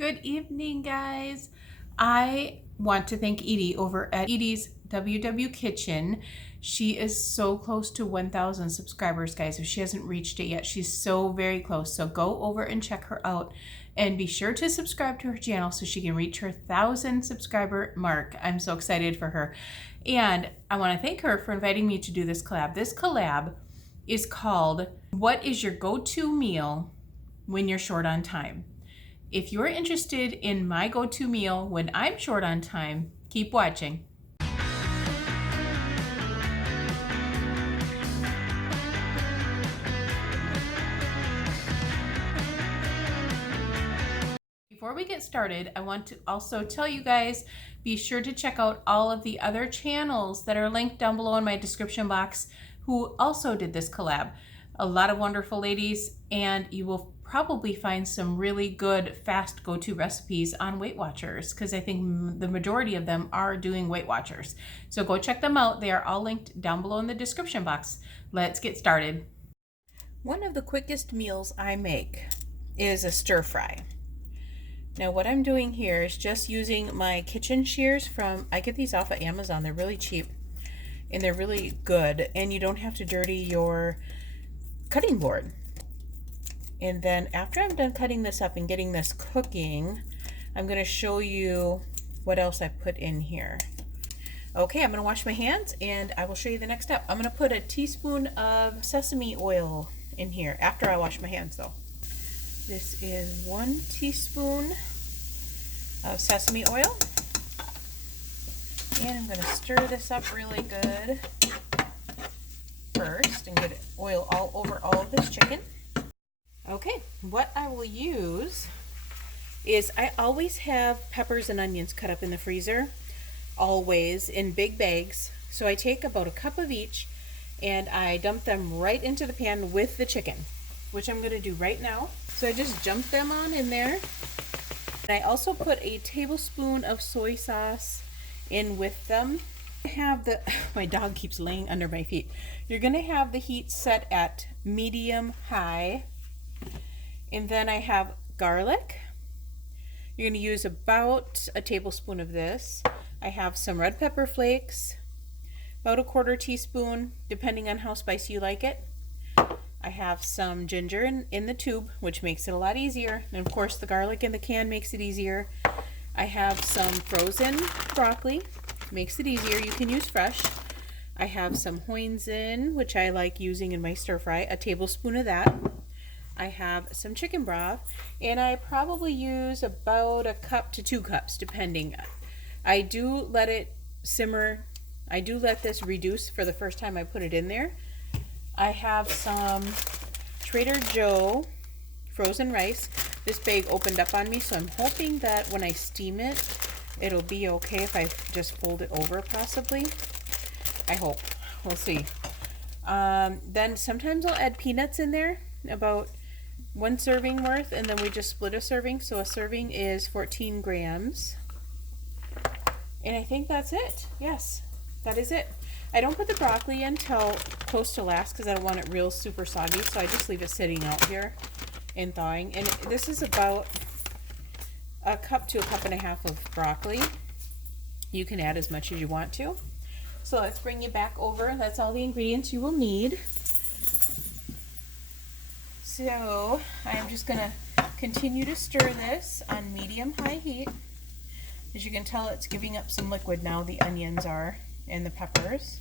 Good evening, guys. I want to thank Edye over at Edye's WW Kitchen. She is so close to 1,000 subscribers, guys. If she hasn't reached it yet, she's so very close. So go over and check her out and be sure to subscribe to her channel so she can reach her 1,000 subscriber mark. I'm so excited for her. And I want to thank her for inviting me to do this collab. This collab is called What is Your Go-To Meal When You're Short on Time? If you're interested in my go-to meal when I'm short on time, keep watching. Before we get started, I want to also tell you guys, be sure to check out all of the other channels that are linked down below in my description box who also did this collab. A lot of wonderful ladies, and you will probably find some really good fast go-to recipes on Weight Watchers, because I think the majority of them are doing Weight Watchers. So go check them out. They are all linked down below in the description box. Let's get started. One of the quickest meals I make is a stir fry. Now what I'm doing here is just using my kitchen shears I get these off of Amazon. They're really cheap and they're really good, and you don't have to dirty your cutting board. And then after I'm done cutting this up and getting this cooking, I'm going to show you what else I put in here. Okay, I'm going to wash my hands and I will show you the next step. I'm going to put a teaspoon of sesame oil in here after I wash my hands though. This is 1 teaspoon of sesame oil. And I'm going to stir this up really good first and get oil all over all of this chicken. Okay, what I will use is I always have peppers and onions cut up in the freezer, always in big bags. So I take about a cup of each and I dump them right into the pan with the chicken, which I'm going to do right now. So I just dump them on in there. And I also put a tablespoon of soy sauce in with them. My dog keeps laying under my feet. You're going to have the heat set at medium-high. And then I have garlic. You're going to use about a tablespoon of this. I have some red pepper flakes, about a 1/4 teaspoon, depending on how spicy you like it. I have some ginger in the tube, which makes it a lot easier. And of course, the garlic in the can makes it easier. I have some frozen broccoli, makes it easier. You can use fresh. I have some Hoisin, which I like using in my stir fry, a tablespoon of that. I have some chicken broth, and I probably use about a cup to 2 cups, depending. I do let it simmer. I do let this reduce for the first time I put it in there. I have some Trader Joe frozen rice. This bag opened up on me, so I'm hoping that when I steam it, it'll be okay if I just fold it over possibly. I hope. We'll see. Then sometimes I'll add peanuts in there, about 1 serving worth, and then we just split a serving. So a serving is 14 grams. And I think that's it. Yes, that is it. I don't put the broccoli in until close to last because I don't want it real super soggy. So I just leave it sitting out here and thawing. And this is about a cup to a cup and a half of broccoli. You can add as much as you want to. So let's bring you back over. That's all the ingredients you will need. So I'm just going to continue to stir this on medium-high heat. As you can tell, it's giving up some liquid now, the onions are, and the peppers.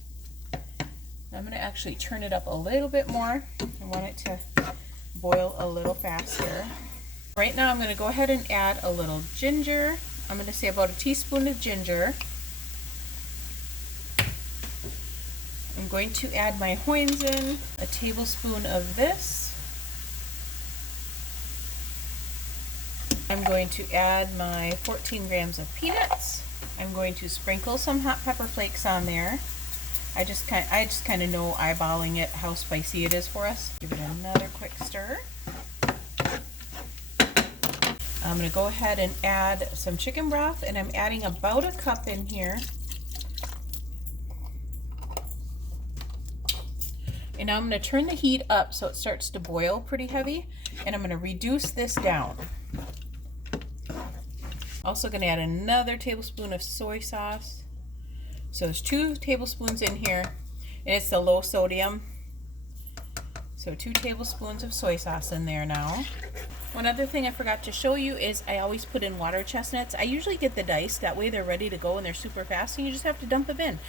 I'm going to actually turn it up a little bit more. I want it to boil a little faster. Right now I'm going to go ahead and add a little ginger. I'm going to say about a teaspoon of ginger. I'm going to add my Hoisin, a tablespoon of this. I'm going to add my 14 grams of peanuts. I'm going to sprinkle some hot pepper flakes on there. I just kind of know, eyeballing it, how spicy it is for us. Give it another quick stir. I'm going to go ahead and add some chicken broth, and I'm adding about a cup in here. And now I'm going to turn the heat up so it starts to boil pretty heavy, and I'm going to reduce this down. Also going to add another tablespoon of soy sauce. So there's 2 tablespoons in here, and it's the low sodium. So 2 tablespoons of soy sauce in there now. One other thing I forgot to show you is I always put in water chestnuts. I usually get the diced, that way they're ready to go and they're super fast and you just have to dump them in.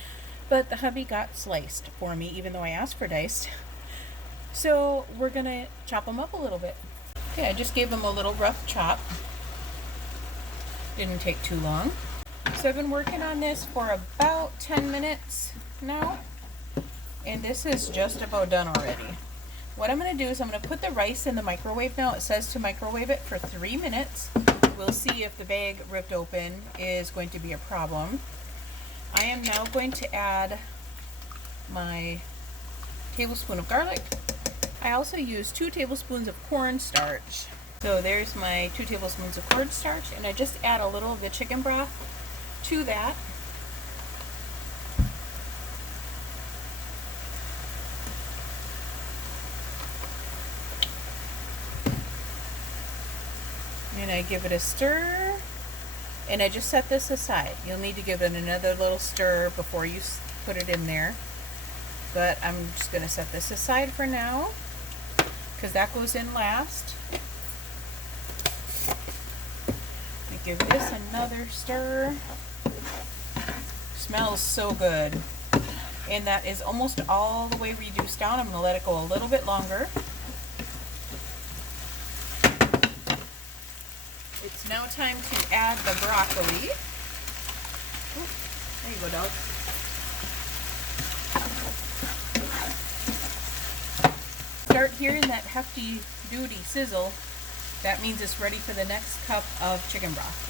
But the hubby got sliced for me even though I asked for diced. So we're gonna chop them up a little bit. Okay, I just gave them a little rough chop. Didn't take too long. So I've been working on this for about 10 minutes now, and this is just about done already. What I'm going to do is I'm going to put the rice in the microwave now. It says to microwave it for 3 minutes. We'll see if the bag ripped open is going to be a problem. I am now going to add my tablespoon of garlic. I also use 2 tablespoons of cornstarch. So there's my 2 tablespoons of cornstarch, and I just add a little of the chicken broth to that. And I give it a stir, and I just set this aside. You'll need to give it another little stir before you put it in there, but I'm just going to set this aside for now because that goes in last. I give this another stir. Smells so good, and that is almost all the way reduced down. I'm going to let it go a little bit longer. It's now time to add the broccoli. Ooh, there you go, dog. Start hearing that hefty duty sizzle. That means it's ready for the next cup of chicken broth.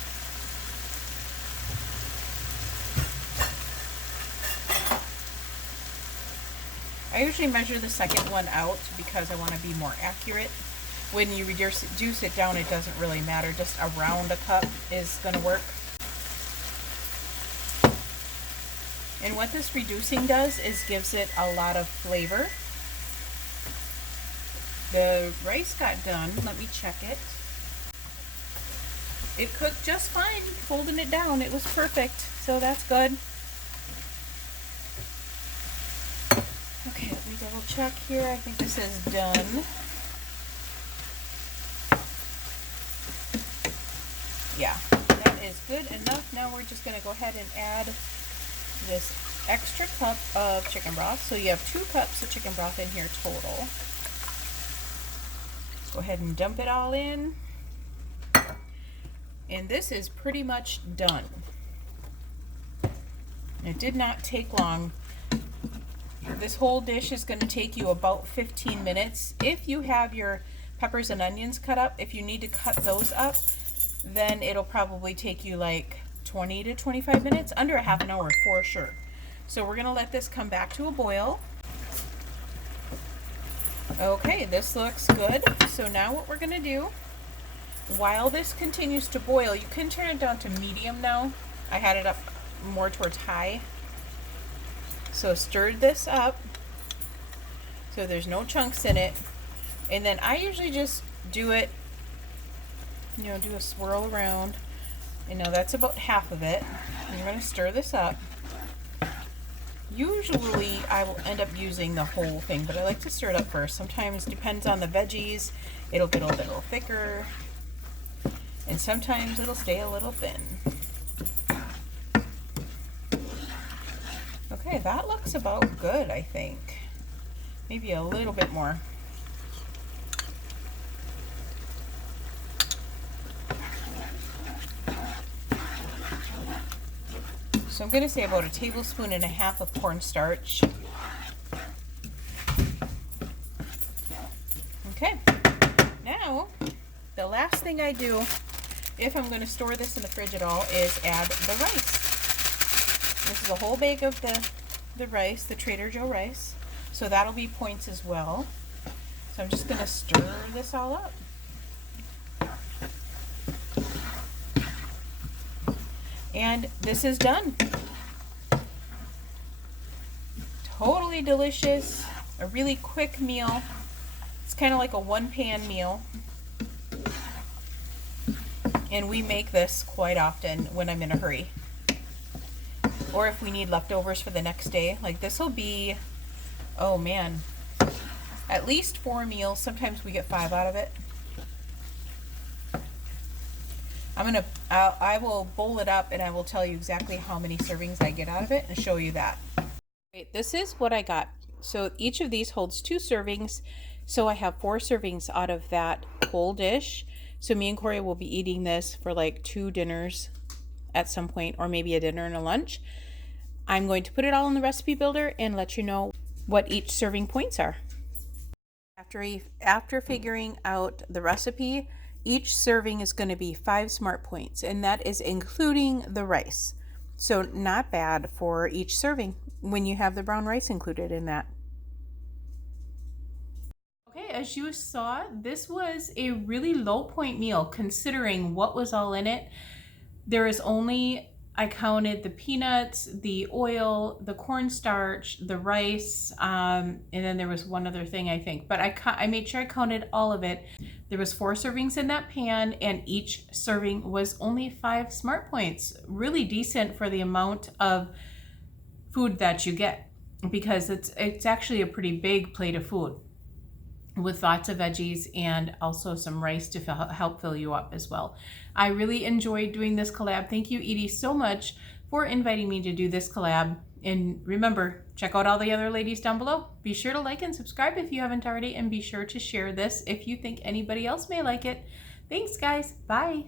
I usually measure the second one out because I want to be more accurate. When you reduce it down, it doesn't really matter. Just around a cup is going to work. And what this reducing does is gives it a lot of flavor. The rice got done. Let me check it. It cooked just fine. Folding it down, it was perfect. So that's good. Okay, let me double check here. I think this is done. Yeah, that is good enough. Now we're just going to go ahead and add this extra cup of chicken broth. So you have 2 cups of chicken broth in here total. Go ahead and dump it all in. And this is pretty much done. It did not take long. This whole dish is going to take you about 15 minutes. If you have your peppers and onions cut up, if you need to cut those up, then it'll probably take you like 20 to 25 minutes, under a half an hour for sure. So we're going to let this come back to a boil. Okay, this looks good. So now what we're going to do, while this continues to boil, you can turn it down to medium now. I had it up more towards high. So stir this up so there's no chunks in it. And then I usually just do it, do a swirl around. And now that's about half of it. And you're going to stir this up. Usually I will end up using the whole thing, but I like to stir it up first. Sometimes, depends on the veggies, it'll get a little thicker. And sometimes it'll stay a little thin. Okay, that looks about good, I think. Maybe a little bit more. So I'm going to say about 1.5 tablespoons of cornstarch. Okay, now the last thing I do, if I'm going to store this in the fridge at all, is add the rice. This is a whole bag of the rice, the Trader Joe rice. So that'll be points as well. So I'm just going to stir this all up. And this is done. Totally delicious. A really quick meal. It's kind of like a one-pan meal. And we make this quite often when I'm in a hurry. Or if we need leftovers for the next day. Like this will be, oh man, at least 4 meals. Sometimes we get 5 out of it. I will bowl it up and I will tell you exactly how many servings I get out of it and show you that. Wait, this is what I got. So each of these holds 2 servings. So I have 4 servings out of that whole dish. So me and Corey will be eating this for like 2 dinners at some point, or maybe a dinner and a lunch. I'm going to put it all in the recipe builder and let you know what each serving points are. After figuring out the recipe, each serving is going to be 5 smart points, and that is including the rice. So not bad for each serving when you have the brown rice included in that. Okay, as you saw, this was a really low point meal considering what was all in it. There is only, I counted the peanuts, the oil, the cornstarch, the rice, and then there was one other thing I think, but I made sure I counted all of it. There was 4 servings in that pan, and each serving was only 5 smart points. Really decent for the amount of food that you get, because it's actually a pretty big plate of food with lots of veggies and also some rice to help fill you up as well. I really enjoyed doing this collab. Thank you, Edye, so much for inviting me to do this collab. And remember, check out all the other ladies down below. Be sure to like and subscribe if you haven't already, and be sure to share this if you think anybody else may like it. Thanks, guys. Bye.